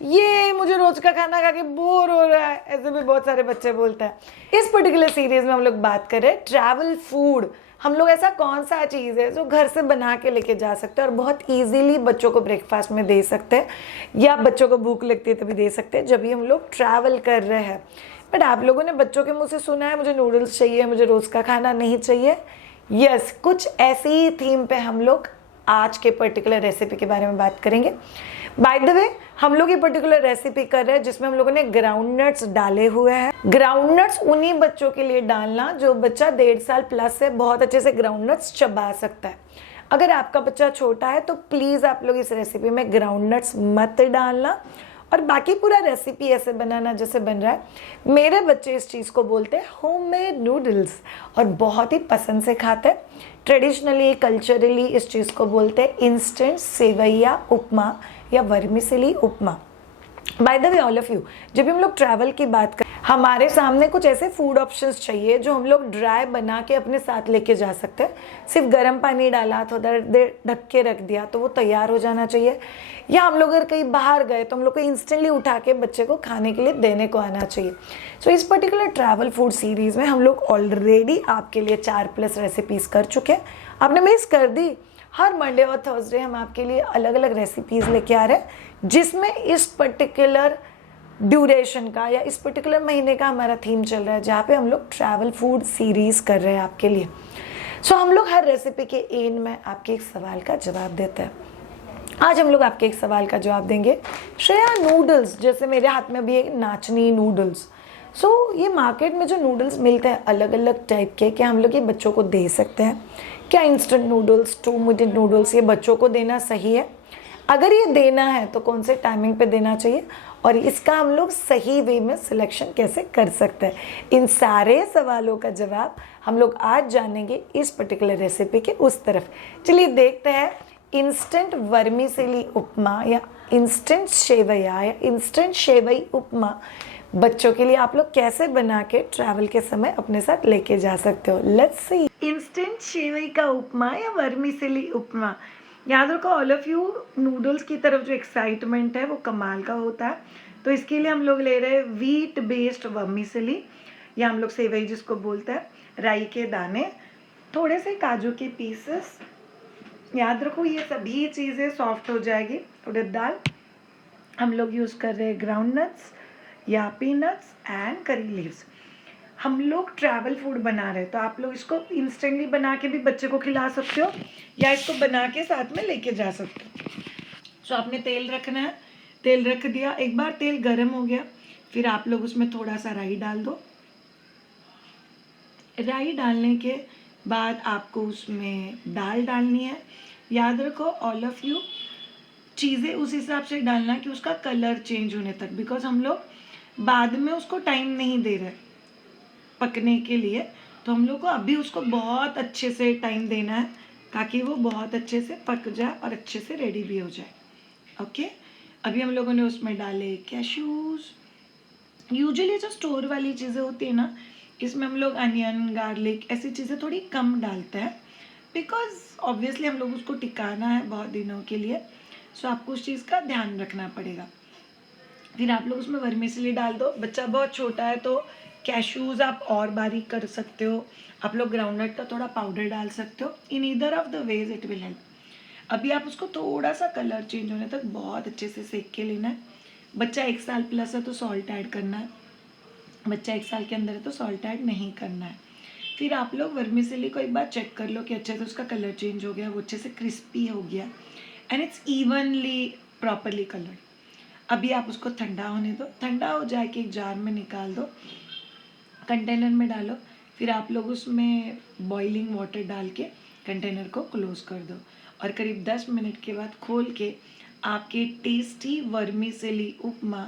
ये मुझे रोज का खाना खा के बोर हो रहा है, ऐसे भी बहुत सारे बच्चे बोलते हैं। इस पर्टिकुलर सीरीज में हम लोग बात कर रहे हैं ट्रैवल फूड। हम लोग ऐसा कौन सा चीज़ है जो घर से बना के लेके जा सकते हैं और बहुत इजीली बच्चों को ब्रेकफास्ट में दे सकते हैं, या बच्चों को भूख लगती है तभी दे सकते हैं जब भी हम लोग ट्रैवल कर रहे हैं। बट आप लोगों ने बच्चों के मुंह से सुना है मुझे नूडल्स चाहिए, मुझे रोज का खाना नहीं चाहिए। यस, कुछ ऐसी ही थीम पे हम लोग आज के पर्टिकुलर रेसिपी के बारे में बात करेंगे। बाय द वे, हम लोग ये पर्टिकुलर रेसिपी कर रहे हैं जिसमें हम लोगों ने ग्राउंड नट्स डाले हुए हैं। ग्राउंड नट्स उन्हीं बच्चों के लिए डालना जो बच्चा 1.5 साल प्लस से बहुत अच्छे से ग्राउंड नट्स चबा सकता है। अगर आपका बच्चा छोटा है तो प्लीज़ आप लोग इस रेसिपी में ग्राउंड नट्स मत डालना, और बाकी पूरा रेसिपी ऐसे बनाना जैसे बन रहा है। मेरे बच्चे इस चीज़ को बोलते हैं होममेड नूडल्स और बहुत ही पसंद से खाते हैं। ट्रेडिशनली कल्चरली इस चीज़ को बोलते हैं इंस्टेंट सेवैया उपमा या vermicelli upma. By the way all of you, जब भी हम लोग ट्रैवल की बात करें हमारे सामने कुछ ऐसे फूड ऑप्शंस चाहिए जो हम लोग ड्राई बना के अपने साथ लेके जा सकते हैं। सिर्फ गर्म पानी डाला, थोड़ा देर ढक के रख दिया तो वो तैयार हो जाना चाहिए। या हम लोग अगर कहीं बाहर गए तो हम लोग को इंस्टेंटली उठा के बच्चे को खाने के लिए देने को आना चाहिए। सो इस पर्टिकुलर ट्रैवल फूड सीरीज़ में हम लोग ऑलरेडी आपके लिए 4+ रेसिपीज़ कर चुके हैं। आपने मिस कर दी, हर मंडे और थर्सडे हम आपके लिए अलग अलग रेसिपीज़ लेके आ रहे हैं जिसमें इस पर्टिकुलर ड्यूरेशन का या इस पर्टिकुलर महीने का हमारा थीम चल रहा है, जहाँ पे हम लोग ट्रैवल फूड सीरीज़ कर रहे हैं आपके लिए। सो हम लोग हर रेसिपी के एंड में आपके एक सवाल का जवाब देते हैं। आज हम लोग आपके एक सवाल का जवाब देंगे, श्रेया नूडल्स, जैसे मेरे हाथ में भी एक नाचनी नूडल्स। सो ये मार्केट में जो नूडल्स मिलते हैं अलग अलग टाइप के, क्या हम लोग ये बच्चों को दे सकते हैं? क्या इंस्टेंट नूडल्स, 2 मिनट नूडल्स ये बच्चों को देना सही है? अगर ये देना है तो कौन से टाइमिंग पे देना चाहिए, और इसका हम लोग सही वे में सिलेक्शन कैसे कर सकते हैं? इन सारे सवालों का जवाब हम लोग आज जानेंगे इस पर्टिकुलर रेसिपी के उस तरफ। चलिए देखते हैं इंस्टेंट वर्मिसेली उपमा या इंस्टेंट शेवया या इंस्टेंट शेवई उपमा बच्चों के लिए आप लोग कैसे बना के ट्रैवल के समय अपने साथ लेके जा सकते हो। Let's see. इंस्टेंट शेवई का उपमा या वर्मिसेली उपमा। याद रखो ऑल ऑफ यू, नूडल्स की तरफ जो एक्साइटमेंट है वो कमाल का होता है। तो इसके लिए हम लोग ले रहे हैं व्हीट बेस्ड वर्मिसेली, या हम लोग सेवई जिसको बोलते हैं, राई के दाने, थोड़े से काजू के पीसेस। याद रखो ये सभी चीज़ें सॉफ्ट हो जाएगी। उड़द दाल, हम लोग यूज़ कर रहे हैं ग्राउंड नट्स या पीनट्स एंड करी लीव्स। हम लोग ट्रैवल फूड बना रहे हैं तो आप लोग इसको इंस्टेंटली बना के भी बच्चे को खिला सकते हो या इसको बना के साथ में लेके जा सकते हो। सो आपने तेल रखना है, तेल रख दिया, एक बार तेल गर्म हो गया फिर आप लोग उसमें थोड़ा सा राई डाल दो। राई डालने के बाद आपको उसमें दाल डालनी है। याद रखो ऑल ऑफ यू, चीज़ें उस हिसाब से डालना कि उसका कलर चेंज होने तक, बिकॉज हम लोग बाद में उसको टाइम नहीं दे रहे पकने के लिए, तो हम लोग को अभी उसको बहुत अच्छे से टाइम देना है ताकि वो बहुत अच्छे से पक जाए और अच्छे से रेडी भी हो जाए। ओके, अभी हम लोगों ने उसमें डाले कैश्यूज़। यूजुअली जो स्टोर वाली चीज़ें होती है ना, इसमें हम लोग अनियन, गार्लिक ऐसी चीज़ें थोड़ी कम डालते हैं, बिकॉज ऑब्वियसली हम लोग उसको टिकाना है बहुत दिनों के लिए। सो आपको उस चीज़ का ध्यान रखना पड़ेगा। फिर आप लोग उसमें वर्मिसेली डाल दो। बच्चा बहुत छोटा है तो कैश्यूज़ आप और बारीक कर सकते हो, आप लोग ग्राउंडनट का थोड़ा पाउडर डाल सकते हो। In either of the ways it will help. अभी आप उसको थोड़ा सा कलर चेंज होने तक बहुत अच्छे से सेक के लेना है। बच्चा 1 साल प्लस है तो सॉल्ट ऐड करना है, बच्चा 1 साल के अंदर है तो सॉल्ट ऐड नहीं करना है। फिर आप लोग वर्मिसेली को एक बार चेक कर लो कि अच्छे से उसका कलर चेंज हो गया, वो अच्छे से क्रिस्पी हो गया and it's evenly properly coloured. अभी आप उसको ठंडा होने दो, ठंडा हो जाए कि एक जार में निकाल दो, कंटेनर में डालो। फिर आप लोग उसमें बॉइलिंग वाटर डाल के कंटेनर को क्लोज़ कर दो और करीब 10 मिनट के बाद खोल के आपके टेस्टी वर्मिसेली उपमा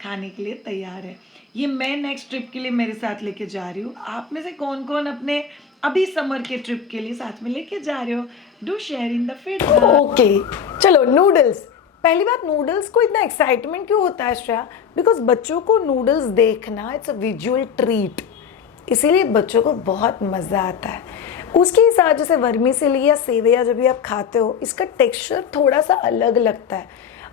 खाने के लिए तैयार है। ये मैं नेक्स्ट ट्रिप के लिए मेरे साथ लेके जा रही हूँ। आप में से कौन कौन अपने अभी समर के ट्रिप के लिए साथ में लेके जा रहे हो? Do share in the feedback. Okay, चलो नूडल्स। पहली बात, नूडल्स को इतना एक्साइटमेंट क्यों होता है श्रेया? बिकॉज बच्चों को नूडल्स देखना इट्स अ विजुअल ट्रीट, इसीलिए बच्चों को बहुत मज़ा आता है। उसके हिसाब जैसे वर्मिसेली या सेवैया जब भी आप खाते हो इसका टेक्सचर थोड़ा सा अलग लगता है।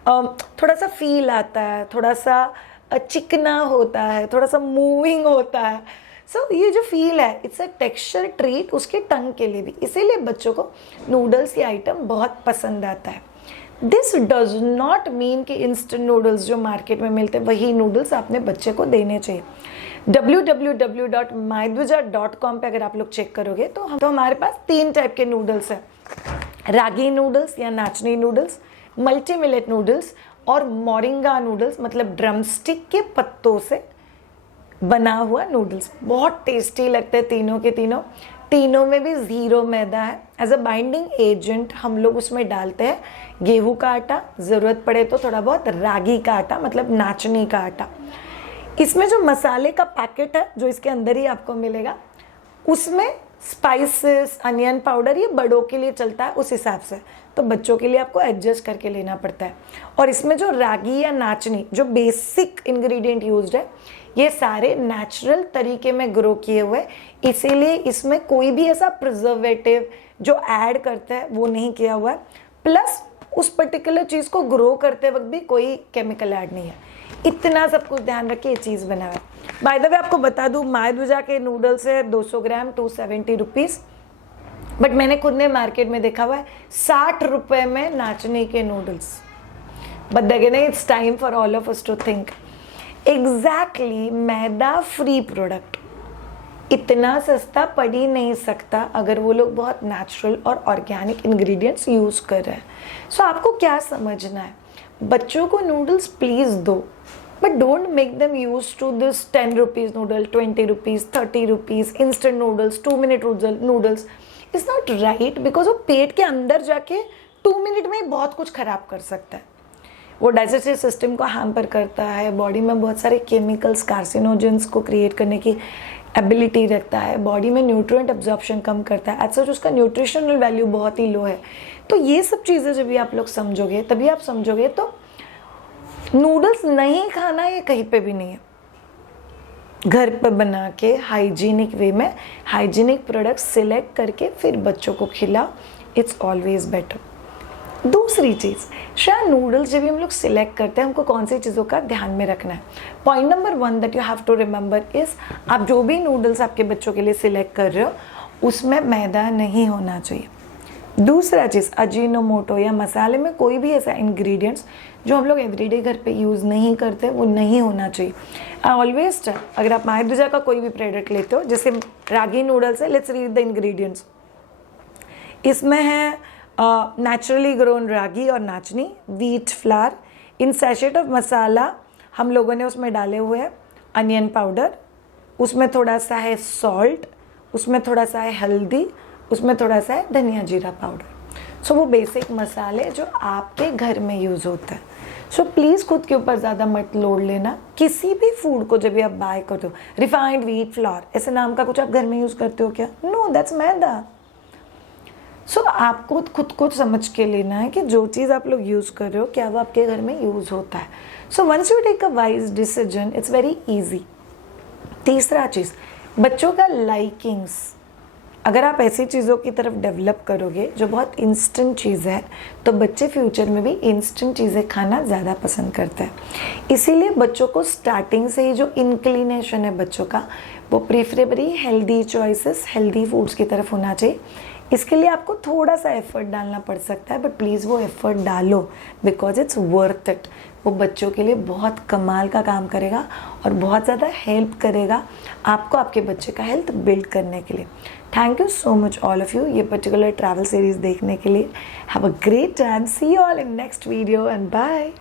थोड़ा सा फील आता है, थोड़ा सा चिकना होता है, थोड़ा सा मूविंग होता है। सो ये जो फील है इट्स अ टेक्सचर ट्रीट उसके टंग के लिए भी, इसीलिए बच्चों को नूडल्स ये आइटम बहुत पसंद आता है। दिस डज नॉट मीन कि इंस्टेंट नूडल्स जो मार्केट में मिलते हैं वही नूडल्स आपने बच्चे को देने चाहिए। www.mydvija.com पे अगर आप लोग चेक करोगे तो हमारे पास 3 टाइप के नूडल्स हैं, रागी नूडल्स या नाचनी नूडल्स, मल्टी मिलेट नूडल्स और मोरिंगा नूडल्स, मतलब ड्रमस्टिक के पत्तों से बना हुआ नूडल्स। बहुत टेस्टी लगते हैं तीनों के तीनों। तीनों में भी 0 मैदा है। एज अ बाइंडिंग एजेंट हम लोग उसमें डालते हैं गेहूं का आटा, ज़रूरत पड़े तो थोड़ा बहुत रागी का आटा, मतलब नाचनी का आटा। इसमें जो मसाले का पैकेट है जो इसके अंदर ही आपको मिलेगा, उसमें स्पाइसेस, अनियन पाउडर ये बड़ों के लिए चलता है उस हिसाब से, तो बच्चों के लिए आपको एडजस्ट करके लेना पड़ता है। और इसमें जो रागी या नाचनी जो बेसिक इंग्रेडिएंट यूज्ड है ये सारे नेचुरल तरीके में ग्रो किए हुए, इसीलिए इसमें कोई भी ऐसा प्रिजर्वेटिव जो ऐड करता है वो नहीं किया हुआ है। प्लस उस पर्टिकुलर चीज़ को ग्रो करते वक्त भी कोई केमिकल ऐड नहीं है। इतना सब कुछ ध्यान रखिए ये चीज़ बना हुआ है। बाय द वे आपको बता दूँ मायद्विजा के नूडल्स है 200 ग्राम 270 रुपीज़, बट मैंने खुद ने मार्केट में देखा हुआ है 60 रुपये में नाचनी के noodles. But again it's time for all of us to think exactly मैदा फ्री प्रोडक्ट इतना सस्ता पड़ ही नहीं सकता अगर वो लोग बहुत नेचुरल और ऑर्गेनिक इंग्रेडिएंट्स यूज़ कर रहे हैं। सो आपको क्या समझना है, बच्चों को नूडल्स प्लीज़ दो, but don't make them use to this 10 rupees noodle, 20 rupees, 30 rupees instant noodles, 2 minute noodles. It's not right, because वो पेट के अंदर जाके 2 मिनट में ही बहुत कुछ खराब कर सकता है। वो डाइजेस्टिव सिस्टम को हैम्पर करता है, बॉडी में बहुत सारे केमिकल्स, कार्सिनोजेंस को क्रिएट करने की एबिलिटी रखता है, बॉडी में न्यूट्रिएंट एब्जॉर्प्शन कम करता है, एज सच उसका न्यूट्रिशनल वैल्यू बहुत ही लो है। तो ये सब चीज़ें जब भी आप लोग समझोगे तभी आप समझोगे तो नूडल्स नहीं खाना ये कहीं पे भी नहीं है। घर पर बना के हाइजीनिक वे में हाइजीनिक प्रोडक्ट्स सिलेक्ट करके फिर बच्चों को खिलाओ, इट्स ऑलवेज बेटर। दूसरी चीज़, शायद नूडल्स जब भी हम लोग सिलेक्ट करते हैं हमको कौन सी चीज़ों का ध्यान में रखना है। Point number 1 that you have to remember is, आप जो भी नूडल्स आपके बच्चों के लिए सिलेक्ट कर रहे हो उसमें मैदा नहीं होना चाहिए। दूसरा चीज़, अजीनोमोटो या मसाले में कोई भी ऐसा इंग्रेडिएंट्स जो हम लोग एवरीडे घर पे यूज़ नहीं करते वो नहीं होना चाहिए। आई ऑलवेज अगर आप मायद्विजा का कोई भी प्रोडक्ट लेते हो, जैसे रागी नूडल्स है, लेट्स रीड द इंग्रेडिएंट्स। इसमें है नेचुरली ग्रोन रागी और नाचनी, व्हीट फ्लावर, इन सैशेट ऑफ मसाला हम लोगों ने उसमें डाले हुए हैं अनियन पाउडर, उसमें थोड़ा सा है सॉल्ट, उसमें थोड़ा सा है हल्दी, उसमें थोड़ा सा है धनिया जीरा पाउडर। सो वो बेसिक मसाले जो आपके घर में यूज़ होता है। सो प्लीज़ खुद के ऊपर ज़्यादा मत लोड लेना। किसी भी फूड को जब भी आप बाय करते हो, रिफाइंड व्हीट फ्लावर ऐसे नाम का कुछ आप घर में यूज़ करते हो क्या? नो, दैट्स मैदा। सो आपको खुद को समझ के लेना है कि जो चीज़ आप लोग यूज़ कर रहे हो क्या वो आपके घर में यूज़ होता है। So once you take a wise decision it's very easy. तीसरा चीज़, बच्चों का लाइकिंग्स। अगर आप ऐसी चीज़ों की तरफ डेवलप करोगे जो बहुत इंस्टेंट चीज़ है तो बच्चे फ्यूचर में भी इंस्टेंट चीज़ें खाना ज़्यादा पसंद करते हैं। इसीलिए बच्चों को स्टार्टिंग से ही जो इंक्लिनेशन है बच्चों का वो preferably healthy choices, healthy foods की तरफ होना चाहिए। इसके लिए आपको थोड़ा सा एफर्ट डालना पड़ सकता है, बट प्लीज़ वो एफर्ट डालो बिकॉज इट्स वर्थ इट। वो बच्चों के लिए बहुत कमाल का काम करेगा और बहुत ज़्यादा हेल्प करेगा आपको आपके बच्चे का हेल्थ बिल्ड करने के लिए। Thank you so much all of you ये पर्टिकुलर ट्रैवल सीरीज़ देखने के लिए। Have a great time, see you all in next video and bye.